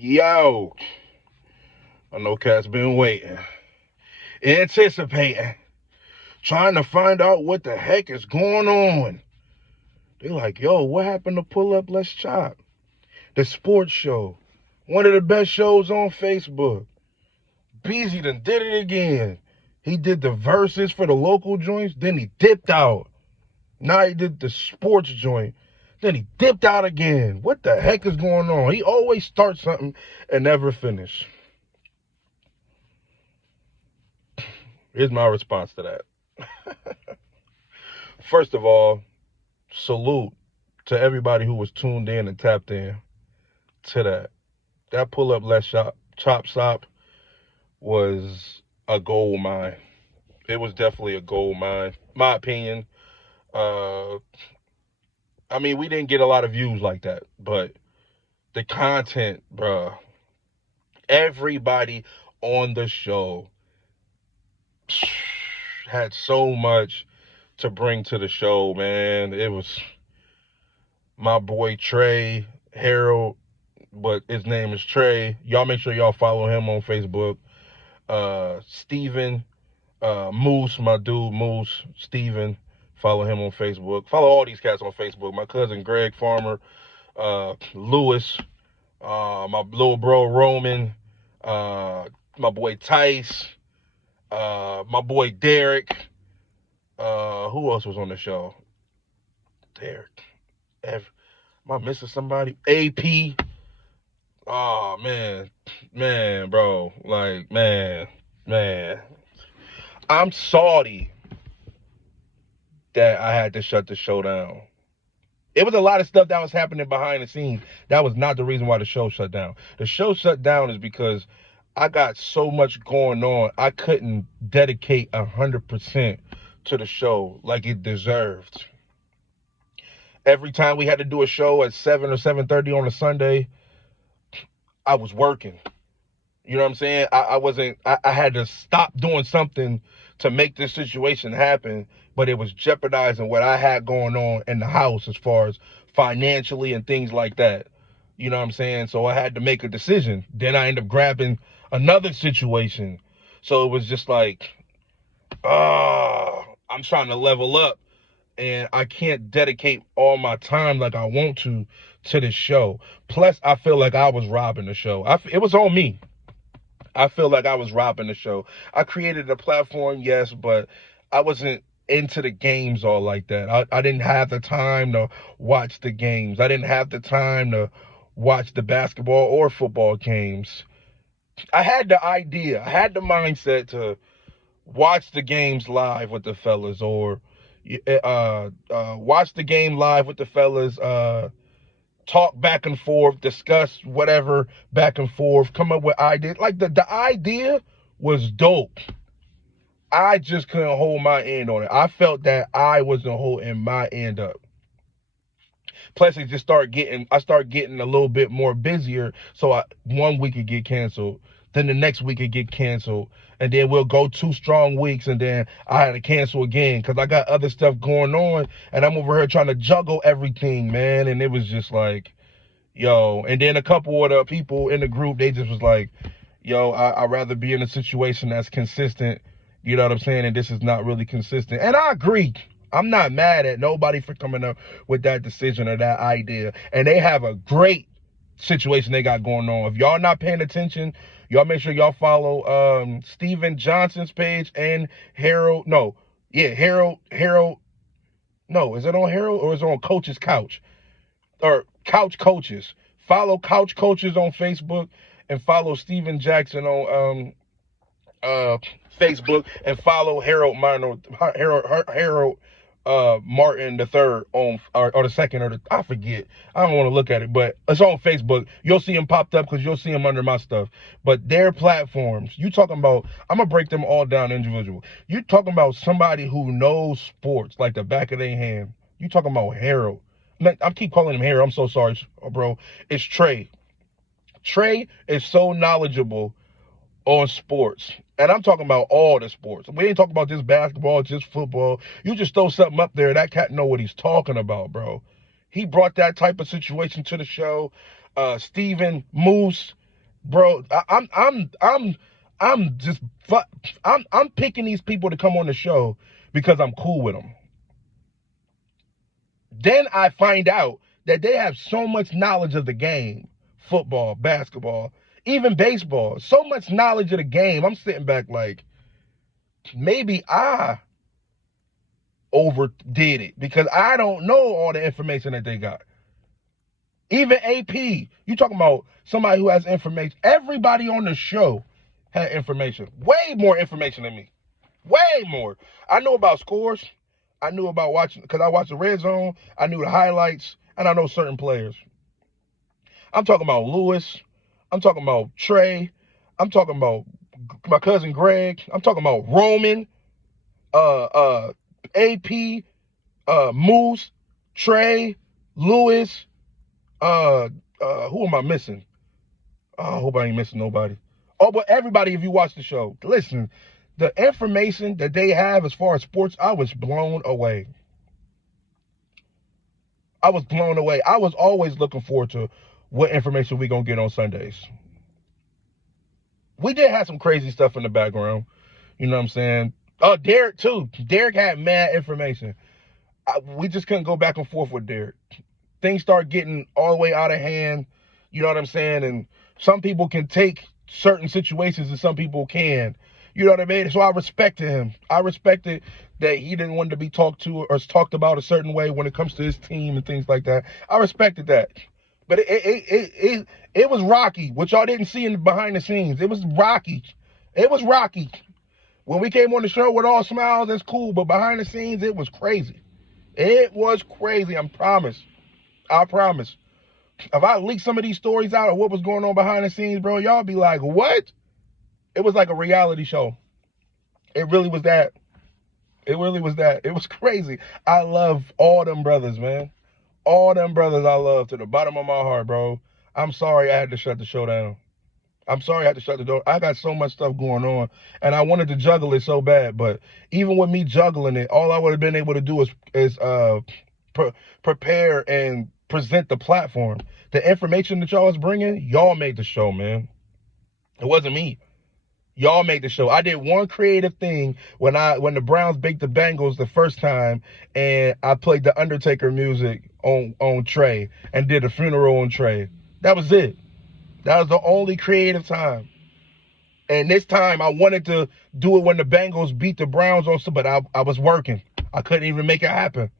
Yo, I know Cat's been waiting, anticipating, trying to find out what the heck is going on. They like, yo, what happened to Pull Up, Let's Chop? The sports show. One of the best shows on Facebook. Beezy done did it again. He did the verses for the local joints, then he dipped out. Now he did the sports joint. Then he dipped out again. What the heck is going on? He always starts something and never finish. Here's my response to that. First of all, salute to everybody who was tuned in and tapped in to that. That Pull Up Let's Chop Stop was a gold mine. It was definitely a gold mine. My opinion. I mean, we didn't get a lot of views like that, but the content, bruh, everybody on the show had so much to bring to the show, man. It was my boy Trey, Harold, but his name is Trey. Y'all make sure y'all follow him on Facebook. Steven, Moose, my dude Moose, Steven, follow him on Facebook. Follow all these cats on Facebook. My cousin Greg Farmer, Lewis, my little bro Roman, my boy Tice, my boy Derek. Who else was on the show? Derek. Am I missing somebody? AP. Oh man, bro. Like, man. I'm sorry that I had to shut the show down. It was a lot of stuff that was happening behind the scenes. That was not the reason why the show shut down. The show shut down is because I got so much going on. I couldn't dedicate 100% to the show like it deserved. Every time we had to do a show at 7 or 7:30 on a Sunday, I was working. You know what I'm saying? I had to stop doing something to make this situation happen, but it was jeopardizing what I had going on in the house as far as financially and things like that. You know what I'm saying? So I had to make a decision. Then I ended up grabbing another situation. So it was just like, I'm trying to level up and I can't dedicate all my time like I want to this show. Plus, I feel like I was robbing the show. It was on me. I feel like I was robbing the show. I created a platform, yes, but I wasn't into the games all like that. I didn't have the time to watch the games. I didn't have the time to watch the basketball or football games. I had the idea. I had the mindset to watch the games live with the fellas or watch the game live with the fellas, talk back and forth, discuss whatever back and forth, come up with ideas. Like the idea was dope. I just couldn't hold my end on it. I felt that I wasn't holding my end up. Plus, I started getting a little bit more busier. So one week it get canceled, then the next week it get canceled, and then we'll go 2 strong weeks, and then I had to cancel again because I got other stuff going on, and I'm over here trying to juggle everything, man. And it was just like, yo. And then a couple of the people in the group, they just was like, yo, I'd rather be in a situation that's consistent. You know what I'm saying? And this is not really consistent. And I agree. I'm not mad at nobody for coming up with that decision or that idea. And they have a great situation they got going on. If y'all not paying attention, y'all make sure y'all follow Steven Johnson's page and Harold. No, yeah, Harold. No, is it on Harold or is it on Coach's Couch? Or Couch Coaches. Follow Couch Coaches on Facebook and follow Steven Jackson on Facebook and follow Harold Martin the third on or the second or I forget. I don't want to look at it, but it's on Facebook. You'll see him popped up because you'll see him under my stuff. But their platforms, you talking about, I'm gonna break them all down individual. You talking about somebody who knows sports like the back of their hand. You talking about Harold. I keep calling him Harold. I'm so sorry, bro. It's Trey. Trey is so knowledgeable on sports. And I'm talking about all the sports. We ain't talking about just basketball, just football. You just throw something up there, that cat know what he's talking about, bro. He brought that type of situation to the show. Steven Moose, bro. I'm just I'm picking these people to come on the show because I'm cool with them. Then I find out that they have so much knowledge of the game, football, basketball, even baseball, so much knowledge of the game. I'm sitting back like, maybe I overdid it because I don't know all the information that they got. Even AP, you talking about somebody who has information. Everybody on the show had information, way more information than me, way more. I knew about scores. I knew about watching, because I watched the red zone. I knew the highlights, and I know certain players. I'm talking about Lewis. I'm talking about Trey. I'm talking about my cousin Greg. I'm talking about Roman, AP, Moose, Trey, Lewis. Who am I missing? Oh, I hope I ain't missing nobody. Oh, but everybody, if you watch the show, listen, the information that they have as far as sports, I was blown away. I was blown away. I was always looking forward to what information we gonna get on Sundays. We did have some crazy stuff in the background. You know what I'm saying? Oh, Derek too. Derek had mad information. We just couldn't go back and forth with Derek. Things start getting all the way out of hand. You know what I'm saying? And some people can take certain situations and some people can. You know what I mean? So I respected him. I respected that he didn't want to be talked to or talked about a certain way when it comes to his team and things like that. I respected that. But it was rocky, which y'all didn't see in the behind the scenes. It was rocky. It was rocky. When we came on the show with all smiles, that's cool. But behind the scenes, it was crazy. It was crazy. I promise. I promise. If I leak some of these stories out of what was going on behind the scenes, bro, y'all be like, what? It was like a reality show. It really was that. It really was that. It was crazy. I love all them brothers, man. All them brothers I love to the bottom of my heart, bro. I'm sorry I had to shut the show down. I'm sorry I had to shut the door. I got so much stuff going on, and I wanted to juggle it so bad. But even with me juggling it, all I would have been able to do is prepare and present the platform. The information that y'all was bringing, y'all made the show, man. It wasn't me. Y'all made the show. I did one creative thing when the Browns beat the Bengals the first time, and I played the Undertaker music on Trey and did a funeral on Trey. That was it. That was the only creative time. And this time I wanted to do it when the Bengals beat the Browns also, but I was working. I couldn't even make it happen.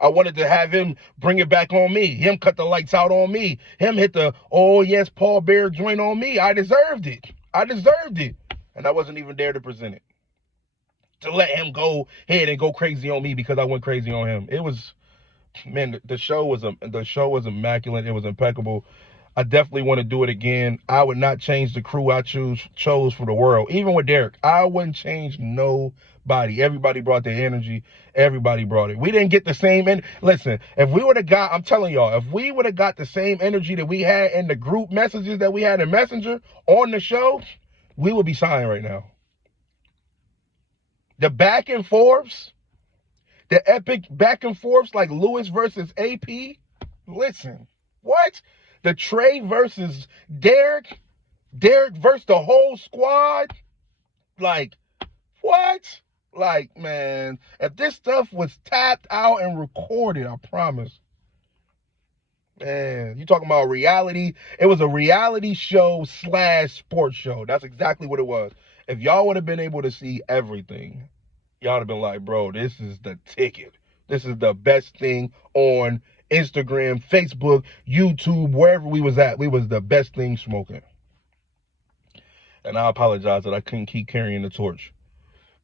I wanted to have him bring it back on me. Him cut the lights out on me. Him hit the, oh yes, Paul Bear joint on me. I deserved it. I deserved it. And I wasn't even there to present it. To let him go ahead and go crazy on me because I went crazy on him. It was, man, the show was immaculate. It was impeccable. I definitely want to do it again. I would not change the crew I chose for the world. Even with Derek, I wouldn't change nobody. Everybody brought their energy. Everybody brought it. We didn't get the same. Listen, if we would have got, I'm telling y'all, if we would have got the same energy that we had in the group messages that we had in Messenger on the show, we would be signed right now. The back and forths, the epic back and forths like Lewis versus AP. Listen, what? The Trey versus Derek versus the whole squad. Like, what? Like, man, if this stuff was tapped out and recorded, I promise. Man, you talking about reality? It was a reality show / sports show. That's exactly what it was. If y'all would have been able to see everything, y'all would have been like, bro, this is the ticket. This is the best thing on Instagram, Facebook, YouTube, wherever we was at. We was the best thing smoking. And I apologize that I couldn't keep carrying the torch.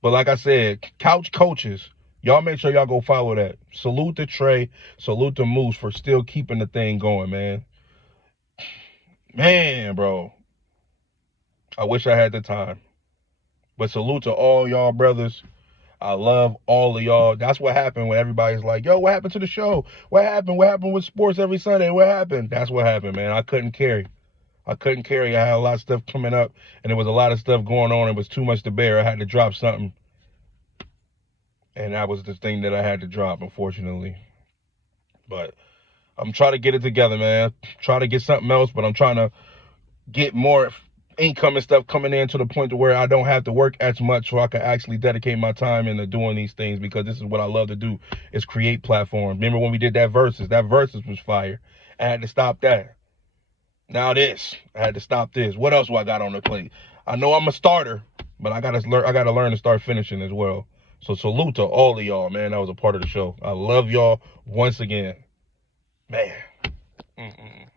But like I said, Couch Coaches, y'all make sure y'all go follow that. Salute to Trey. Salute to Moose for still keeping the thing going, man. Man, bro. I wish I had the time. But salute to all y'all brothers. I love all of y'all. That's what happened when everybody's like, yo, what happened to the show? What happened? What happened with sports every Sunday? What happened? That's what happened, man. I couldn't carry. I had a lot of stuff coming up, and there was a lot of stuff going on. It was too much to bear. I had to drop something. And that was the thing that I had to drop, unfortunately. But I'm trying to get it together, man. Try to get something else, but I'm trying to get more income and stuff coming in to the point to where I don't have to work as much, so I can actually dedicate my time into doing these things, because this is what I love to do, is create platforms. Remember when we did that versus was fire. I had to stop that. Now this, I had to stop this. What else do I got on the plate? I know I'm a starter, but I gotta learn to start finishing as well. So salute to all of y'all, man. That was a part of the show. I love y'all once again, man. Mm-mm.